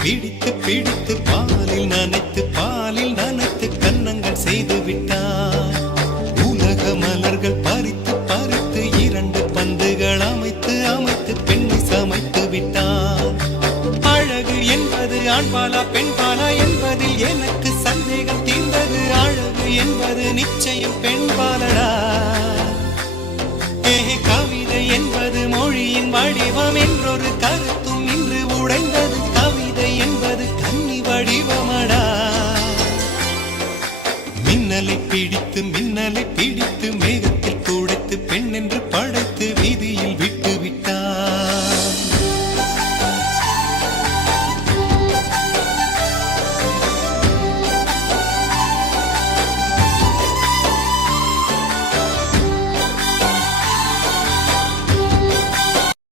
பிடித்து பிடித்து பாலில் நனைத்து கன்னங்கள் செய்து விட்டார். உலக மலர்கள் பறித்து பறித்து 2 பந்துகள் அமைத்து அமைத்து பெண்ணை சமைத்து விட்டார். அழகு என்பது ஆண்பாலா பெண்பாலா என்பதில் எனக்கு சந்தேகம் தீர்ந்தது. அழகு என்பது நிச்சயம் பெண்பாலடா. கவிதை என்பது மொழியின் வடிவம் என்றொரு கருத்தும் இன்று உடைந்தது. கவிதை என்பது கன்னி வடிவமடா. மின்னலை பிடித்து